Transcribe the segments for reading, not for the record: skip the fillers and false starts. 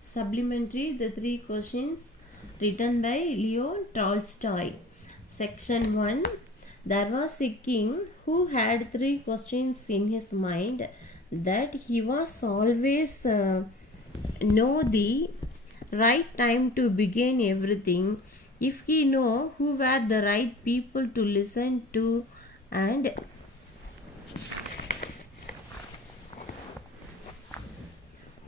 Supplementary, the three questions written by Leo Tolstoy. Section 1. There was a king who had three questions in his mind that he was always know the right time to begin everything, if he know who were the right people to listen to, and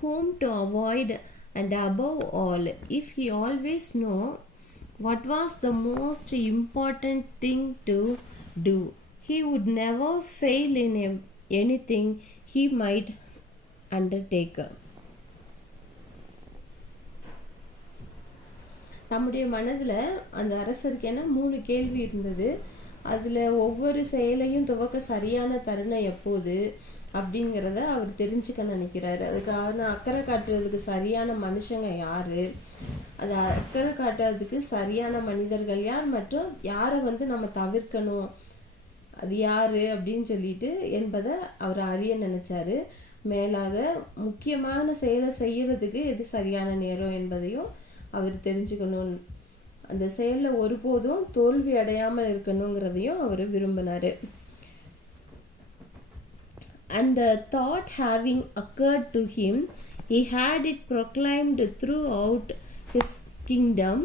whom to avoid, and above all, if he always know what was the most important thing to do, he would never fail in anything he might undertake. தம்முடைய மனதில் அந்த அரசருக்கு என்ன 3 கேள்வி இருந்தது. அதில் ஒவ்வொரு செயலையும் துவக்க சரியான தருணம் எப்போது அப்படிங்கிறத அவர் தெரிஞ்சுக்க நினைக்கிறாரு. அதுக்காக அக்கறை காட்டுறதுக்கு சரியான மனுஷங்க யாரு, அது அக்கறை காட்டுறதுக்கு சரியான மனிதர்கள் யார், மற்றும் யாரை நம்ம தவிர்க்கணும், அது யாரு அப்படின்னு சொல்லிட்டு என்பதை அவர் அறிய நினைச்சாரு. மேலாக முக்கியமான செயலை செய்யறதுக்கு எது சரியான நேரம் என்பதையும் அவர் தெரிஞ்சுக்கணும். அந்த செயலில் ஒருபோதும் தோல்வி அடையாமல் இருக்கணுங்கிறதையும் அவர் விரும்பினாரு. And the thought having occurred to him, he had it proclaimed throughout his kingdom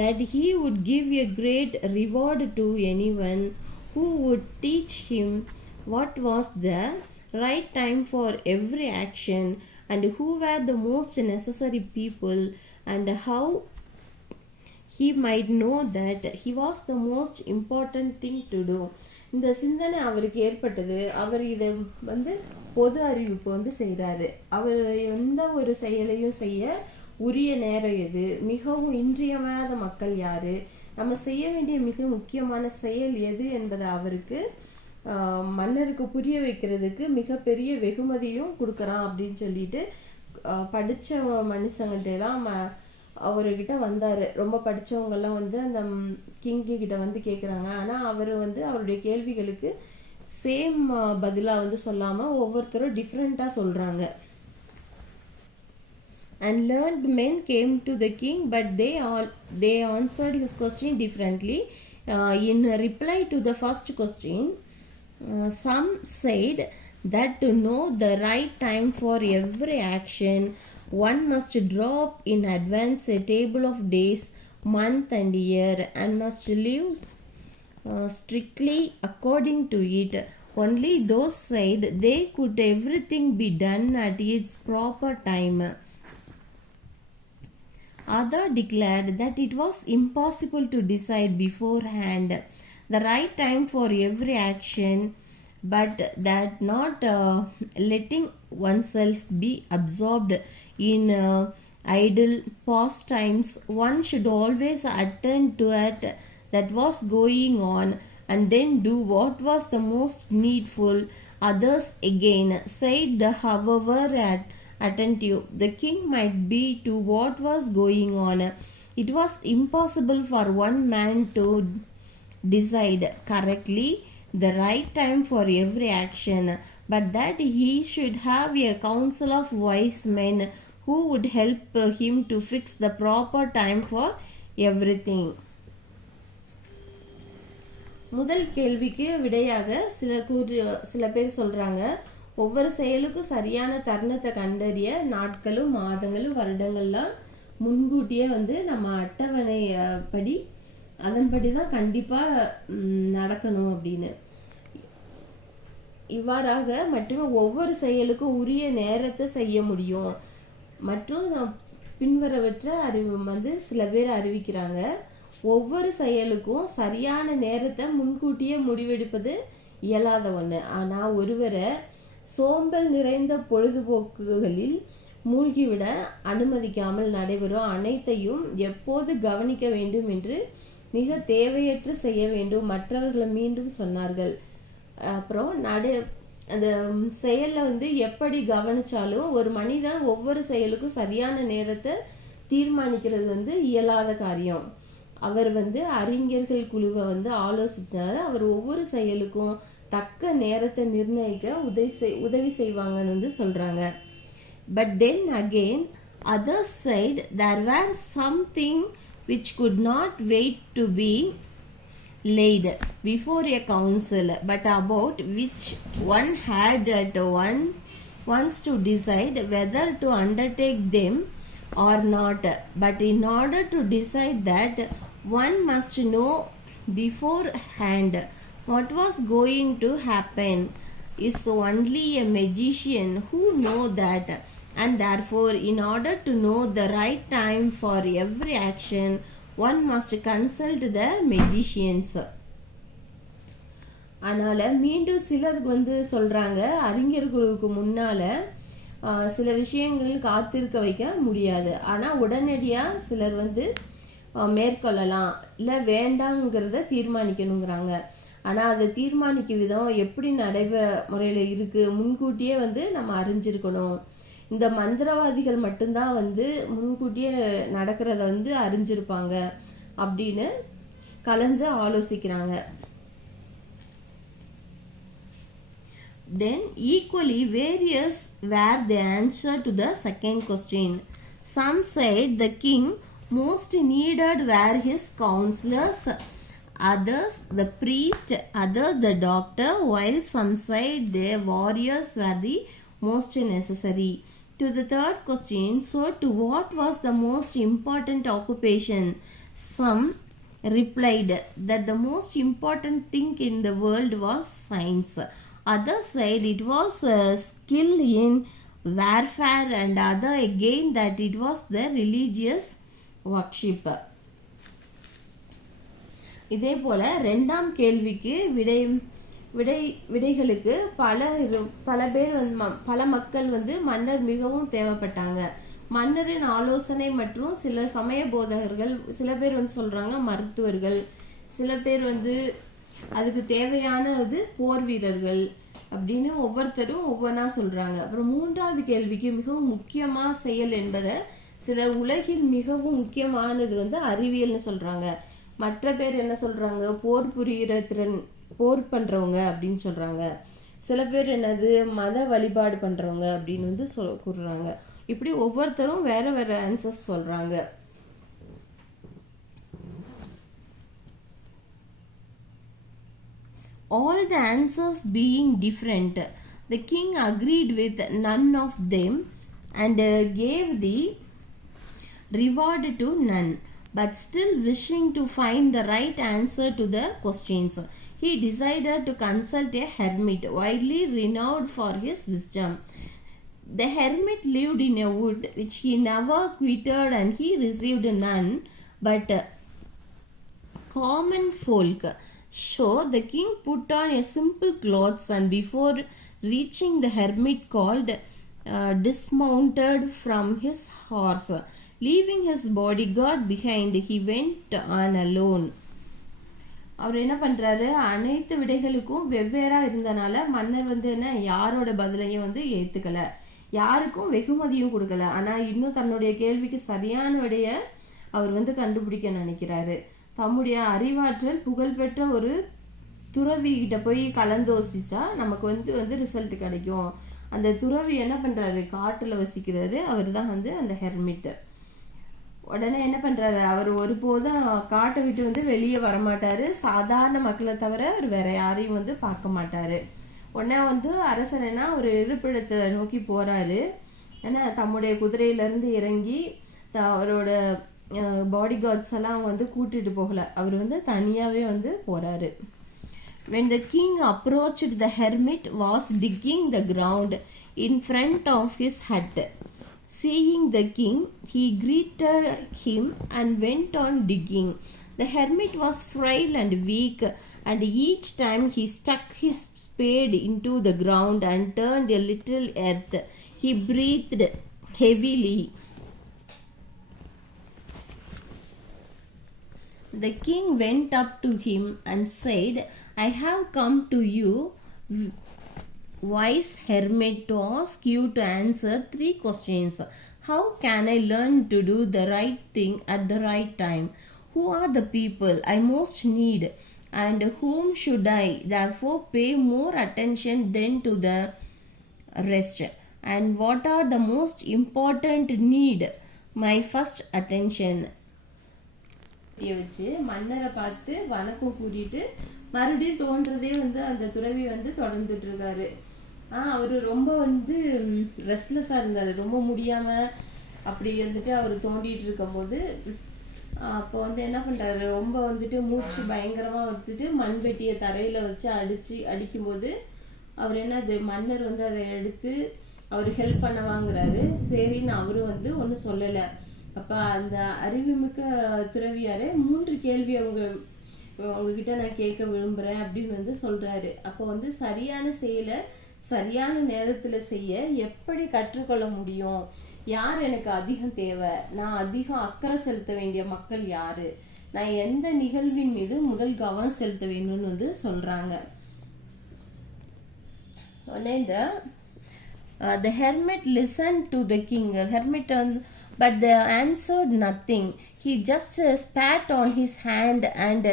that he would give a great reward to anyone who would teach him what was the right time for every action, and who were the most necessary people, and how he might know that he was the most important thing to do. இந்த சிந்தனை அவருக்கு ஏற்பட்டது. அவர் இதை பொது அறிவிப்பு செய்கிறாரு. அவர் எந்த ஒரு செயலையும் செய்ய உரிய நேரம் எது, மிகவும் இன்றியமையாத மக்கள் யாரு, நம்ம செய்ய வேண்டிய மிக முக்கியமான செயல் எது என்பதை அவருக்கு மன்னருக்கு புரிய வைக்கிறதுக்கு மிகப்பெரிய வெகுமதியும் கொடுக்குறான் அப்படின்னு சொல்லிட்டு படித்த மனுஷங்கள்ட்ட எல்லாம் அவர்கிட்ட வந்தார். ரொம்ப படித்தவங்கெல்லாம் அந்த கிங்கு கிட்ட கேட்குறாங்க. ஆனால் அவர் அவருடைய கேள்விகளுக்கு சேம் பதிலாக சொல்லாமல் ஒவ்வொருத்தரும் டிஃப்ரெண்ட்டாக சொல்கிறாங்க. And learned men came to the king, but they answered his question differently. In reply to the first question, some said that to know the right time for every action, one must draw up in advance a table of days, month and year, and must live strictly according to it. Only those said they could everything be done at its proper time. Others declared that it was impossible to decide beforehand the right time for every action, but that not letting oneself be absorbed in idle pastimes, one should always attend to it that was going on, and then do what was the most needful. Others again said that however attentive the king might be to what was going on, it was impossible for one man to decide correctly the right time for every action, but that he should have a council of wise men who would help him to fix the proper time for everything. முதல் கேள்விக்கு விடையாக சில பேர் சொல்றாங்க, ஒவ்வொரு செயலுக்கும் சரியான தருணத்தை கண்டறிய நாட்களும் மாதங்களும் வருடங்கள்லாம் முன்கூட்டியே நம்ம அட்டவணை படி அதன்படி தான் கண்டிப்பாக நடக்கணும் அப்படின்னு. இவ்வாறாக மட்டுமே ஒவ்வொரு செயலுக்கும் உரிய நேரத்தை செய்ய முடியும். மற்றும் பின்வரவற்ற அறிவு சில பேர் அறிவிக்கிறாங்க, ஒவ்வொரு செயலுக்கும் சரியான நேரத்தை முன்கூட்டியே முடிவெடுப்பது இயலாத ஒன்று. ஆனால் ஒருவரை சோம்பல் நிறைந்த பொழுதுபோக்குகளில் மூழ்கிவிட அனுமதிக்காமல் நடைபெறும் அனைத்தையும் எப்போது கவனிக்க வேண்டும் என்று மிக தேவையற்று செய்ய வேண்டும் மற்றவர்களை மீண்டும் சொன்னார்கள். அப்புறம் அந்த செயலை எப்படி கவனிச்சாலும் ஒரு மனிதன் ஒவ்வொரு செயலுக்கும் சரியான நேரத்தை தீர்மானிக்கிறது இயலாத காரியம். அவர் வந்து அறிஞர்கள் குழுவை வந்து ஆலோசித்தனால அவர் ஒவ்வொரு செயலுக்கும் தக்க நேரத்தை நிர்ணயிக்க உதவி செய்வாங்கன்னு வந்து சொல்றாங்க. But then again, others said there were something which could not wait to be laid before a council, but about which one had at once to decide whether to undertake them or not. But in order to decide that, one must know beforehand what was going to happen. Is only a magician who know that, and therefore in order to know the right time for every action, one must consult the magicians. அதனால மீண்டும் சிலர் வந்து சொல்றாங்க, அறிஞர்களுக்கு முன்னால சில விஷயங்கள் காத்திருக்க வைக்க முடியாது, ஆனா உடனடியா சிலர் வந்து மேற்கொள்ளலாம், இல்ல வேண்டாங்கிறத தீர்மானிக்கணுங்கிறாங்க. ஆனா அதை தீர்மானிக்க விதம் எப்படி நடைமுறையில இருக்கு முன்கூட்டியே வந்து நம்ம அறிஞ்சிருக்கணும். இந்த மந்திரவாதிகள் மட்டும்தான் வந்து முன்கூட்டியே நடக்கிறத வந்து அறிஞ்சிருப்பாங்க அப்படின்னு கலந்து ஆலோசிக்கிறாங்க. Then equally various were the answer to the second question. Some said the king most needed were his counselors, others the priest, others the doctor, while some said the warriors were the most necessary. To the third question, so to what was the most important occupation? Some replied that the most important thing in the world was science. Others said it was skill in warfare, and other again that it was the religious worship. இதே போல இரண்டாம் கேள்விக்கு விடைகளுக்கு பல பேர் வந்து பல மக்கள் வந்து மன்னர் மிகவும் தேவைப்பட்டாங்க. மன்னரின் ஆலோசனை மற்றும் சில சமய போதகர்கள், சில பேர் வந்து சொல்றாங்க மருத்துவர்கள், சில பேர் வந்து அதுக்கு தேவையானது போர் வீரர்கள் அப்படின்னு ஒவ்வொருத்தரும் ஒவ்வொன்றா சொல்றாங்க. அப்புறம் மூன்றாவது கேள்விக்கு மிகவும் முக்கியமா செயல் என்பதை சிலர் உலகில் மிகவும் முக்கியமானது வந்து அறிவியல்னு சொல்றாங்க. மற்ற பேர் என்ன சொல்றாங்க, போர் புரிகிற திறன், போர் பண்றவங்க அப்படின்னு சொல்றாங்க. சில பேர் என்னது மத வழிபாடு பண்றவங்க அப்படின்னு வந்து கூறுறாங்க. இப்படி ஒவ்வொருத்தரும் வேற வேற ஆன்சர்ஸ் சொல்றாங்க. All the answers being different, the king agreed with none of them and gave the reward to none. But still wishing to find the right answer to the questions, he decided to consult a hermit widely renowned for his wisdom. The hermit lived in a wood which he never quitted, and he received none but common folk. So the king put on a simple clothes, and before reaching the hermit called, dismounted from his horse. Leaving his bodyguard behind, he went on alone. அவர் என்ன பண்றாரு, அனைத்து விடைகளுக்கும் வெவ்வேறா இருந்தனால மன்னர் வந்து என்ன யாரோட பதிலையும் வந்து ஏத்துக்கல, யாருக்கும் வெகுமதியும் கொடுக்கல. ஆனா இன்னும் தன்னுடைய கேள்விக்கு சரியான விடைய அவர் வந்து கண்டுபிடிக்க நினைக்கிறாரு. தம்முடைய அறிவாற்றல் புகழ்பெற்ற ஒரு துறவி கிட்ட போய் கலந்தோசிச்சா நமக்கு வந்து ரிசல்ட் கிடைக்கும். அந்த துறவி என்ன பண்றாரு, காட்டுல வசிக்கிறாரு, அவர் தான் வந்து அந்த ஹெர்மிட். உடனே என்ன பண்றாரு, அவர் ஒருபோதும் காட்டை விட்டு வந்து வெளியே வரமாட்டாரு, சாதாரண மக்களை தவிர அவர் வேற யாரையும் வந்து பார்க்க மாட்டாரு. உடனே வந்து அரசன் என்ன ஒரு இருப்பிடத்தை நோக்கி போறாரு. ஏன்னா தம்முடைய குதிரையில இருந்து இறங்கி அவரோட பாடி கார்ட்ஸ் எல்லாம் வந்து கூட்டிட்டு போகல, அவர் வந்து தனியாவே வந்து போறாரு. When the king approached, the hermit was digging the ground in front of his hut. Seeing the king, he greeted him and went on digging. The hermit was frail and weak, and each time he stuck his spade into the ground and turned a little earth, he breathed heavily. The king went up to him and said, I have come to you, wise hermit, to ask you to answer 3 questions. How can I learn to do the right thing at the right time? Who are the people I most need, and whom should I therefore pay more attention than to the rest? And what are the most important need my first attention? வச்சு மன்னரை பார்த்து வணக்கம் கூட்டிட்டு மறுபடியும் தோன்றதே வந்து அந்த துறவி வந்து தொடர்ந்துட்டு இருக்காரு. அவர் ரொம்ப வந்து ரெஸ்ட்லெஸ்ஸாக இருந்தார், ரொம்ப முடியாமல் அப்படி வந்துட்டு அவர் தோண்டிட்டு இருக்கும்போது அப்போ வந்து என்ன பண்ணுறாரு, ரொம்ப வந்துட்டு மூச்சு பயங்கரமாக வந்துட்டு மண்வெட்டியை தரையில் வச்சு அடிக்கும்போது அவர் என்னது மன்னர் வந்து அதை எடுத்து அவர் ஹெல்ப் பண்ண வாங்குறாரு. சரின்னு அவரும் வந்து ஒன்றும் சொல்லலை. அப்போ அந்த அறிவுமிக்க துறவியாரே 3 கேள்வி உங்ககிட்ட நான் கேட்க விரும்புகிறேன் அப்படின்னு வந்து சொல்கிறாரு. அப்போ வந்து சரியான செயலை சரியான நேரத்தில் செய்ய எப்படி கற்றுக்கொள்ள முடியும், யார் எனக்கு அதிகம் தேவை, நான் அதிகம் அக்கறை செலுத்த வேண்டிய மக்கள் யார், நான் எந்த நிகழ்வின் மீது முதல் கவனம் செலுத்த வேணும்னு வந்து சொல்கிறாங்க. உடனே the hermit listened to the king. Hermit but they answered nothing. He just spat on his hand and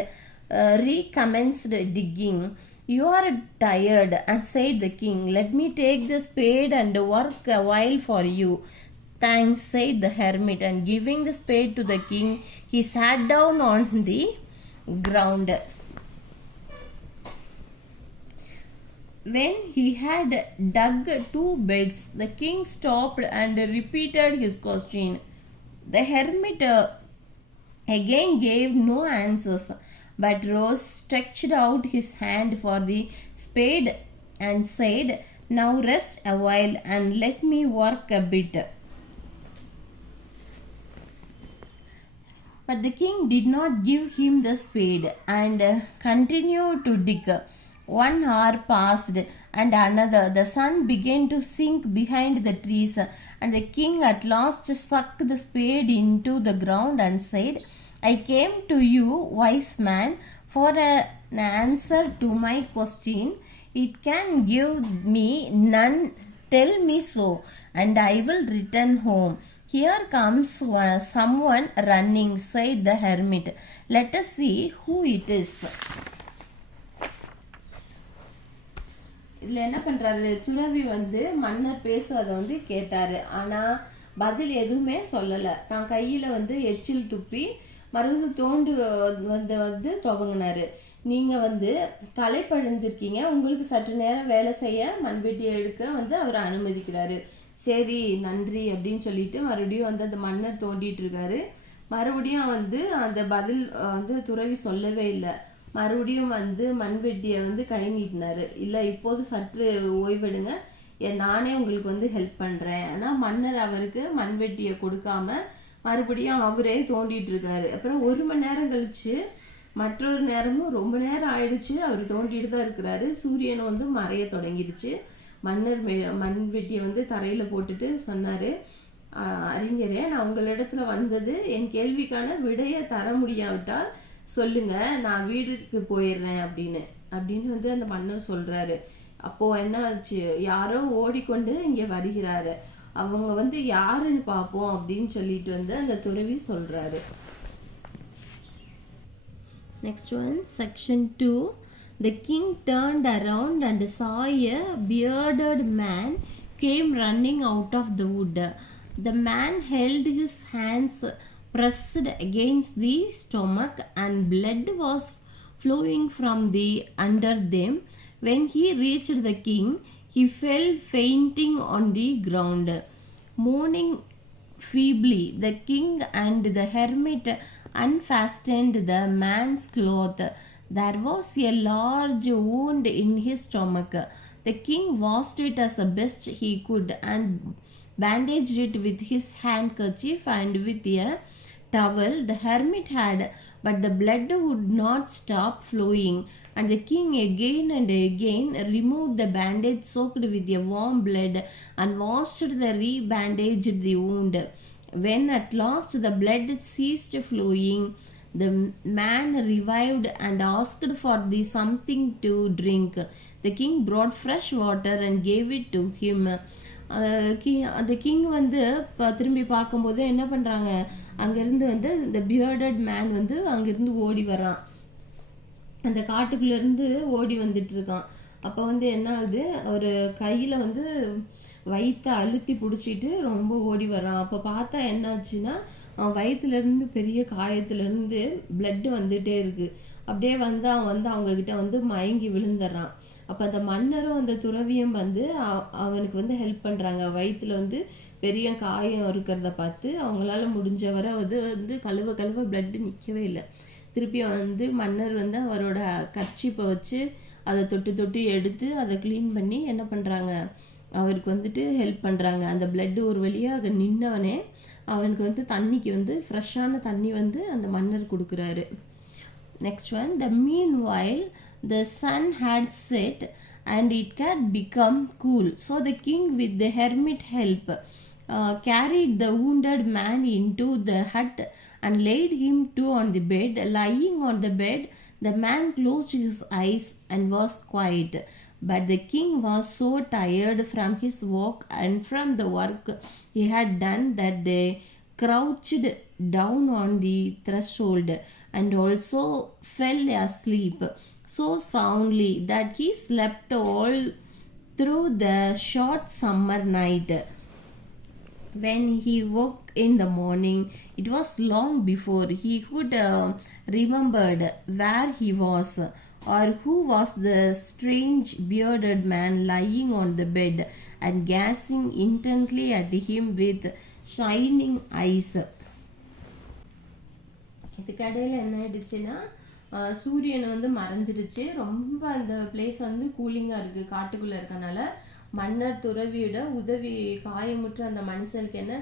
recommenced digging. You are tired, said the king. Let me take the spade and work a while for you. Thanks, said the hermit, and giving the spade to the king, he sat down on the ground. When he had dug 2 beds, the king stopped and repeated his question. The hermit again gave no answers, but rose, stretched out his hand for the spade, and said, "Now rest a while and let me work a bit." But the king did not give him the spade and continued to dig. 1 hour passed and another. The sun began to sink behind the trees, and the king at last stuck the spade into the ground and said, "I came to you, wise man, for an answer to my question. It can give me none. Tell me so, and I will return home." "Here comes someone running," said the hermit. "Let us see who it is." இதில் என்ன பண்ணுறாரு, துறவி வந்து மன்னர் பேசுவதை வந்து கேட்டார். ஆனால் பதில் எதுவுமே சொல்லலை. தான் கையில் வந்து எச்சில் துப்பி மறுபடியும் தோண்டு வந்து துவங்கினார். நீங்கள் வந்து களைப்படைஞ்சிருக்கீங்க, உங்களுக்கு சற்று நேரம் வேலை செய்ய மண்வெட்டியை எடுக்க வந்து அவர் அனுமதிக்கிறாரு. சரி நன்றி அப்படின்னு சொல்லிட்டு மறுபடியும் வந்து அந்த மன்னர் தோண்டிட்டு இருக்காரு. மறுபடியும் வந்து அந்த பதில் வந்து துறவி சொல்லவே இல்லை. மறுபடியும் வந்து மண்வெட்டியை வந்து கை நீட்டினாரு. இல்லை இப்போது சற்று ஓய்வெடுங்க, நானே உங்களுக்கு வந்து ஹெல்ப் பண்ணுறேன். ஆனால் மன்னர் அவருக்கு மண்வெட்டியை கொடுக்காம மறுபடியும் அவரே தோண்டிட்டு இருக்காரு. அப்புறம் 1 மணி நேரம் கழிச்சு மற்றொரு நேரமும் ரொம்ப நேரம் ஆயிடுச்சு, அவர் தோண்டிட்டு தான் இருக்கிறாரு. சூரியன் வந்து மறைய தொடங்கிடுச்சு. மன்னர் மண்வெட்டியை வந்து தரையில் போட்டுட்டு சொன்னார், "அறிஞரே, நான் உங்களிடத்துல வந்தது என் கேள்விக்கான விடையை தர முடியாவிட்டால் சொல்லுங்க, நான் வீட்டுக்கு போயிடுறேன் அப்படின்னு வந்து அந்த மன்னர் சொல்றாரு. அப்போ என்ன ஆச்சு, யாரோ ஓடிக்கொண்டு இங்கே வருகிறாரு, அவங்க வந்து யாருன்னு பார்ப்போம் அப்படின்னு சொல்லிட்டு வந்து அந்த துறவி சொல்றாரு. Next one, section 2. The king turned around and saw a bearded man came running out of the wood. The man held his hands pressed against the stomach, and blood was flowing from the under them. When he reached the king, he fell fainting on the ground. Moaning feebly, the king and the hermit unfastened the man's cloth. There was a large wound in his stomach. The king washed it as the best he could and bandaged it with his handkerchief and with a towel the hermit had, but the blood would not stop flowing, and the king again and again removed the bandage soaked with a warm blood and washed the re-bandaged the wound. When at last the blood ceased flowing, the man revived and asked for something to drink. The king brought fresh water and gave it to him. அந்த king வந்து திரும்பி பார்க்கும்போது என்ன பண்ணுறாங்க, அங்கேருந்து வந்து இந்த bearded man வந்து அங்கேருந்து ஓடி வரான், அந்த காட்டுக்குள்ளேருந்து ஓடி வந்துட்டு இருக்கான். அப்போ வந்து என்ன ஆகுது, ஒரு கையில் வந்து வயிற்ற அழுத்தி பிடிச்சிட்டு ரொம்ப ஓடி வரான். அப்போ பார்த்தா என்னாச்சுன்னா அவன் வயிற்றுலேருந்து பெரிய காயத்துலேருந்து பிளட்டு வந்துகிட்டே இருக்கு. அப்படியே வந்து அவன் வந்து அவங்கக்கிட்ட வந்து மயங்கி விழுந்துடுறான். அப்போ அந்த மன்னரும் அந்த துறவியும் வந்து அவனுக்கு வந்து ஹெல்ப் பண்ணுறாங்க. வயிற்றுல வந்து பெரிய காயம் இருக்கிறத பார்த்து அவங்களால முடிஞ்ச வரை அது வந்து கழுவ கழுவ பிளட்டு நிற்கவே இல்லை. திருப்பி வந்து மன்னர் வந்து அவரோட கர்ச்சீப்பை வச்சு அதை தொட்டு தொட்டு எடுத்து அதை க்ளீன் பண்ணி என்ன பண்ணுறாங்க, அவருக்கு வந்துட்டு ஹெல்ப் பண்ணுறாங்க. அந்த பிளட்டு ஒரு வழியாக நின்னவனே அவனுக்கு வந்து தண்ணிக்கு வந்து ஃப்ரெஷ்ஷான தண்ணி வந்து அந்த மன்னர் கொடுக்குறாரு. Next one, the mean while the sun had set and it had become cool. So the king with the hermit help carried the wounded man into the hut and laid him too on the bed. Lying on the bed, the man closed his eyes and was quiet. But the king was so tired from his walk and from the work he had done that they crouched down on the threshold and also fell asleep so soundly that he slept all through the short summer night. When he woke in the morning, it was long before he could remembered where he was or who was the strange bearded man lying on the bed and gazing intently at him with shining eyes. இதுக்கடையில் என்ன ஆயிடுச்சுன்னா, சூரியனை வந்து மறைஞ்சிடுச்சு. ரொம்ப அந்த place வந்து கூலிங்காக இருக்குது காட்டுக்குள்ளே இருக்கனால. மன்னர் துறவியோட உதவி காயமுற்ற அந்த மனுஷனுக்கு என்ன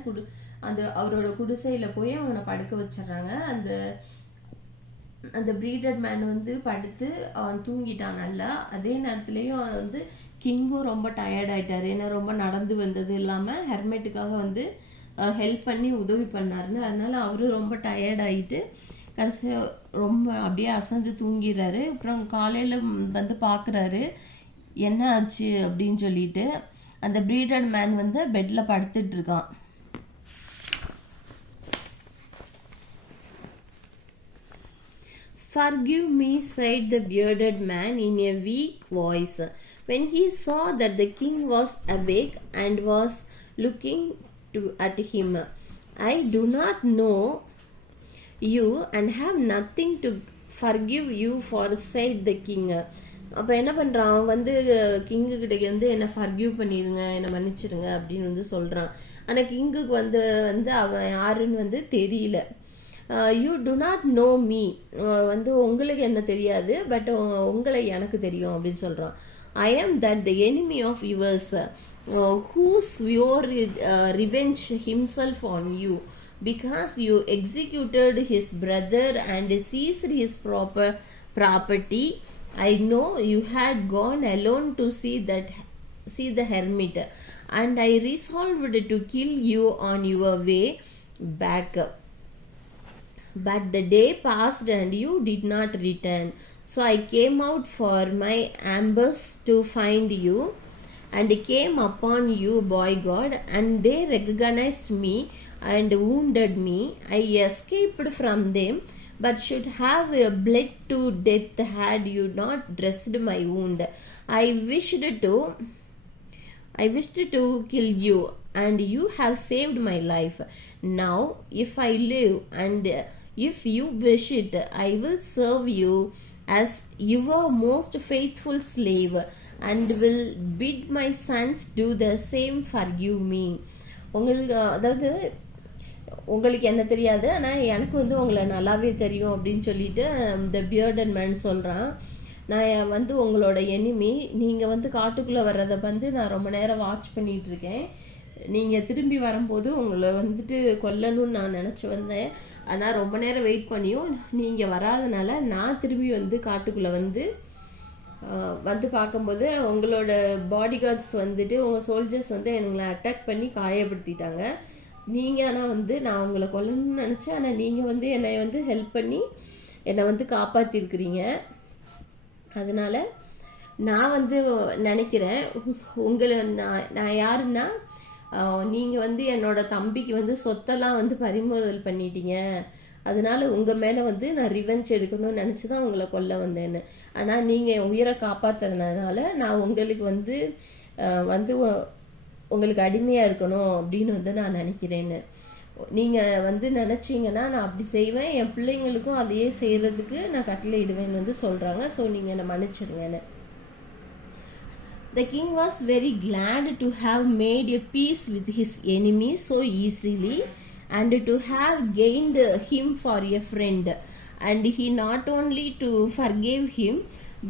அந்த அவரோட குடிசையில் போய் அவனை படுக்க வச்சிடுறாங்க. அந்த அந்த ப்ரீடட் மேன் வந்து படுத்து அவன் தூங்கிட்டான் நல்லா. அதே நேரத்துலேயும் வந்து கிங்கும் ரொம்ப டயர்ட் ஆயிட்டாரு. ஏன்னா ரொம்ப நடந்து வந்தது இல்லாமல் ஹெர்மெட்டுக்காக வந்து ஹெல்ப் பண்ணி உதவி பண்ணாருன்னு. அதனால அவரும் ரொம்ப டயர்ட் ஆகிட்டு கடைசியாக ரொம்ப அப்படியே அசந்து தூங்கிடுறாரு. அப்புறம் காலையில் வந்து பார்க்குறாரு என்ன ஆச்சு அப்படின்னு சொல்லிட்டு. அந்த ப்ரீடட் மேன் வந்து பெட்டில் படுத்துட்டு இருக்கான். "Forgive me," said the bearded man in a weak voice, when he saw that the king was awake and was looking at him. "I do not know you and have nothing to forgive you for," said the king. அப்போ என்ன பண்ணுறான், அவன் வந்து king கிட்ட வந்து என்னை forgive பண்ணிடுங்க, என்னை மன்னிச்சிடுங்க அப்படின்னு வந்து சொல்கிறான். ஆனால் கிங்குக்கு வந்து அவன் யாருன்னு வந்து தெரியல. "You to not know me," வந்து உங்களுக்கு என்ன தெரியாது, பட் உங்களை எனக்கு தெரியும் அப்படின்னு சொல்கிறான். "I am that the enemy of yours who swore revenge himself on you because you executed his brother and seized his property. I know you had gone alone to see the hermit, and I resolved to kill you on your way back. But the day passed and you did not return. So I came out for my ambush to find you and came upon you, boy God, and they recognized me and wounded me. I escaped from them, but should have bled to death had you not dressed my wound. I wished to kill you, and you have saved my life. Now, if I live and if you wish it, I will serve you as your most faithful slave and will bid my sons do the same. Forgive me." உங்களுக்கு என்ன தெரியாது, ஆனால் எனக்கு வந்து உங்களை நல்லாவே தெரியும் அப்படின்னு சொல்லிட்டு இந்த பியர்டன் மேன் சொல்கிறான். "நான் வந்து உங்களோட எனிமி. நீங்கள் வந்து காட்டுக்குள்ளே வர்றதை வந்து நான் ரொம்ப நேரம் வாட்ச் பண்ணிகிட்டு இருக்கேன். நீங்கள் திரும்பி வரும்போது உங்களை வந்துட்டு கொல்லணும்னு நான் நினச்சி வந்தேன். ஆனால் ரொம்ப நேரம் வெயிட் பண்ணியும் நீங்கள் வராதனால நான் திரும்பி வந்து காட்டுக்குள்ளே வந்து பார்க்கும்போது உங்களோட பாடி கார்ட்ஸ் வந்துட்டு உங்கள் சோல்ஜர்ஸ் வந்து எங்களை அட்டாக் பண்ணி காயப்படுத்திட்டாங்க. நீங்கள் ஆனால் வந்து நான் உங்களை கொல்லணும்னு நினச்சேன், ஆனால் நீங்கள் வந்து என்னை வந்து ஹெல்ப் பண்ணி என்னை வந்து காப்பாற்றிருக்கிறீங்க. அதனால் நான் வந்து நினைக்கிறேன் உங்களை நான் யாருன்னா நீங்கள் வந்து என்னோட தம்பிக்கு வந்து சொத்தெல்லாம் வந்து பறிமுதல் பண்ணிட்டீங்க, அதனால உங்கள் மேலே வந்து நான் ரிவெஞ்ச் எடுக்கணும்னு நினச்சி தான் உங்களை கொல்ல வந்தேன்னு. ஆனால் நீங்கள் என் உயிரை காப்பாற்றுறதுனால நான் உங்களுக்கு வந்து வந்து உங்களுக்கு அடிமையாக இருக்கணும் அப்படின்னு வந்து நான் நினைக்கிறேன்னு. நீங்கள் வந்து நினச்சிங்கன்னா நான் அப்படி செய்வேன், என் பிள்ளைங்களுக்கும் அதையே செய்கிறதுக்கு நான் கட்டளை இடுவேன்னு வந்து சொல்கிறாங்க. ஸோ நீங்கள் என்னை மன்னிச்சிடுங்கன்னு. The king was very glad to have made a peace with his enemy so easily and to have gained him for a friend. And he not only to forgive him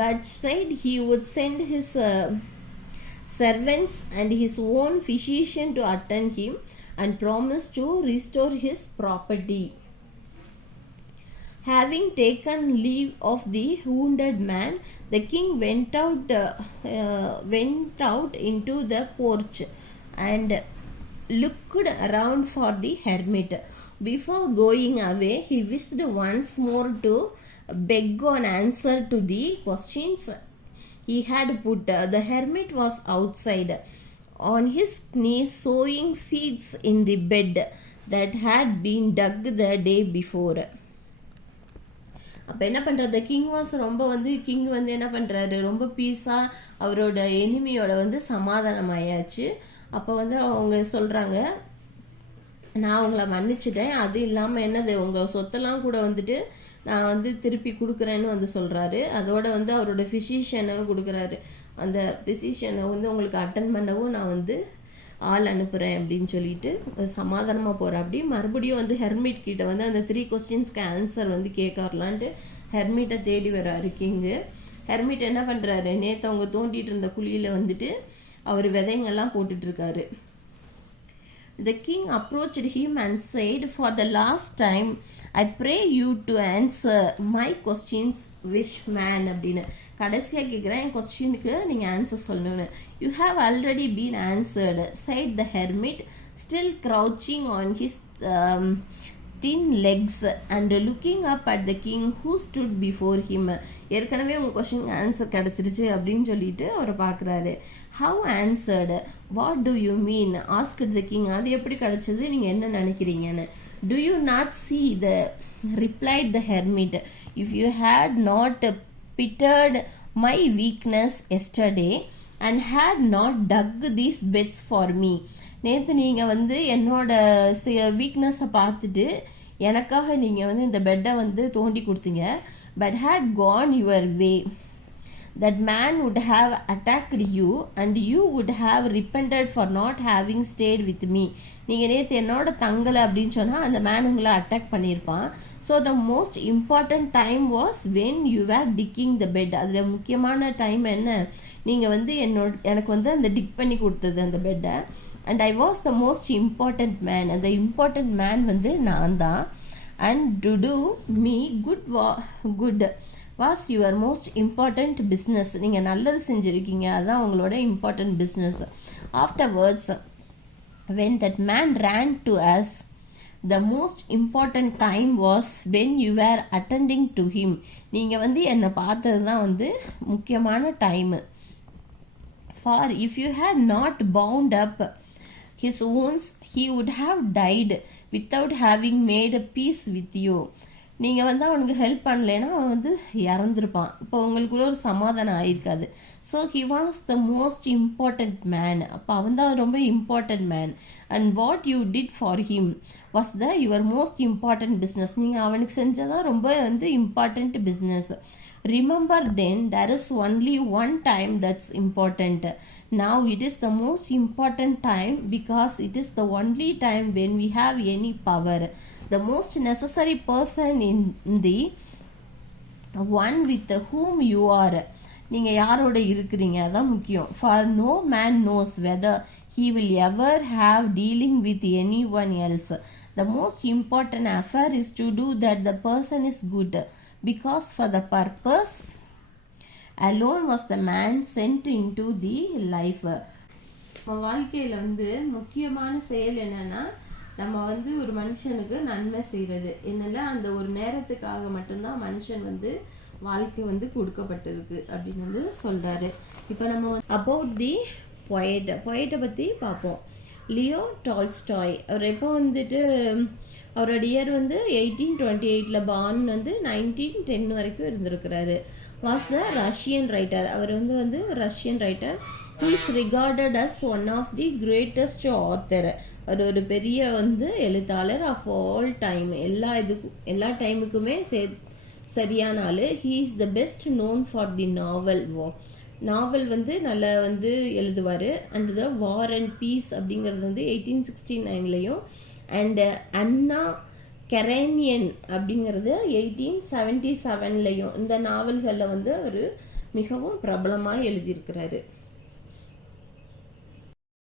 but said he would send his servants and his own physician to attend him and promised to restore his property. Having taken leave of the wounded man, the king went out into the porch and looked around for the hermit. Before going away, he wished once more to beg an answer to the questions he had put. The hermit was outside, on his knees, sowing seeds in the bed that had been dug the day before. அப்போ என்ன பண்ணுறது, king வந்து என்ன பண்ணுறாரு, ரொம்ப பீஸாக அவரோட எனிமியோட வந்து சமாதானம் ஆயாச்சு. அப்போ வந்து அவங்க சொல்கிறாங்க, நான் உங்களை மன்னிச்சிட்டேன், அது இல்லாமல் என்னது உங்கள் சொத்தெல்லாம் கூட வந்துட்டு நான் வந்து திருப்பி கொடுக்குறேன்னு வந்து சொல்கிறாரு. அதோட வந்து அவரோட ஃபிசிஷியனை கொடுக்குறாரு. அந்த ஃபிசிஷியனை வந்து உங்களுக்கு அட்டன் பண்ணவும் நான் வந்து ஆள் அனுப்புகிறேன் அப்படின்னு சொல்லிட்டு சமாதானமாக போகிறேன். அப்படி மறுபடியும் வந்து ஹெர்மிட் கிட்ட வந்து அந்த 3 கொஸ்டின்ஸ்க்கு ஆன்சர் வந்து கேட்கலான்ட்டு ஹெர்மிட்டை தேடி வர்றாரு கிங்கு. ஹெர்மிட் என்ன பண்ணுறாரு, நேற்று அவங்க தோண்டிட்டு இருந்த குழியில் வந்துட்டு அவர் விதைங்கெல்லாம் போட்டுட்ருக்காரு. The king approached him and said, "For the last time, I pray you to answer my questions, wish man." அப்படின்னு கடைசியாக கேட்குறேன், என் கொஸ்டினுக்கு நீங்கள் ஆன்சர் சொல்லணும்னு. "You have already been answered," said the hermit, still crouching on his thin legs and looking up at the king who stood before him. ஏற்கனவே உங்கள் கொஸ்டினுக்கு answer கிடச்சிருச்சு அப்படின்னு சொல்லிட்டு அவரை பார்க்குறாரு. "How answered? What do you mean?" asked the king. அது எப்படி கிடச்சது, நீங்கள் என்ன நினைக்கிறீங்கன்னு. "Do you not see replied the hermit, "if you had not pitied my weakness yesterday and had not dug these beds for me." நேற்று நீங்கள் வந்து என்னோட வீக்னஸை பார்த்துட்டு எனக்காக நீங்கள் வந்து இந்த பெட்டை வந்து தோண்டி கொடுத்தீங்க. "But had gone your way, that man would have attacked you and you would have repented for not having stayed with me." நீங்கள் நேற்று என்னோட தங்கலை அப்படின்னு சொன்னால் அந்த மேன் உங்களை அட்டாக் பண்ணியிருப்பான். So the most important time was when you were ticking the bet. அதில் முக்கியமான டைம் என்ன, நீங்கள் வந்து எனக்கு வந்து அந்த டிக் பண்ணி கொடுத்தது அந்த பெட்டை. And I was the most important man. அந்த இம்பார்ட்டன்ட் மேன் வந்து நான் தான். And to do me good was your most important business. நீங்கள் நல்லது செஞ்சுருக்கீங்க, அதுதான் உங்களோட important business. Afterwards when that man ran to us, the most important time was when you were attending to him. நீங்கள் வந்து என்னை பார்த்தது தான் வந்து முக்கியமான time. For if you had not bound up his wounds, he would have died without having made a peace with you. நீங்கள் வந்து அவனுக்கு ஹெல்ப் பண்ணலைன்னா அவன் வந்து இறந்துருப்பான். இப்போ உங்களுக்குள்ள ஒரு சமாதானம் ஆயிருக்காது. So he was the most important man. அப்போ அவன் தான் ரொம்ப important man. And what you did for him was the your most important business. நீங்கள் அவனுக்கு செஞ்சதான் ரொம்ப வந்து important business. Remember then, there is only one time that's important. Now it is the most important time because it is the only time when we have any power. The most necessary person in the one with whom you are. நீங்கள் யாரோட இருக்கிறீங்க அதான் முக்கியம். For no man knows whether he will ever have dealing with anyone else. The most important affair is to do that the person is good, because for the purpose alone was the man sent into the life. நம்ம வாழ்க்கையில் வந்து முக்கியமான செயல் என்னன்னா, நம்ம வந்து ஒரு மனுஷனுக்கு நன்மை செய்கிறது. என்னென்னா அந்த ஒரு நேரத்துக்காக மட்டும்தான் மனுஷன் வந்து வாழ்க்கை வந்து கொடுக்கப்பட்டிருக்கு அப்படின்னு வந்து சொல்கிறாரு. இப்போ நம்ம அபவுட் தி பொயட்டை பற்றி பார்ப்போம். Leo Tolstoy. அவர் எப்போ வந்துட்டு அவரோட இயர் வந்து 1828 பார்ன் வந்து 1910 வரைக்கும் இருந்திருக்கிறாரு. Was the Russian writer. அவர் வந்து Russian writer. He is regarded as one of the greatest author. அவர் ஒரு பெரிய எழுத்தாளர் ஆஃப் ஆல் டைம். எல்லா டைமுக்குமே சரியான ஆள். He is the best known for the novel. நல்லா எழுதுவார். And the war and peace அப்படிங்கிறது 1869லையும் அண்ட் அன்னா கரேனியன் அப்படிங்கிறது 1877லையும் இந்த நாவல்களில் அவர் மிகவும் பிரபலமாக எழுதியிருக்கிறாரு.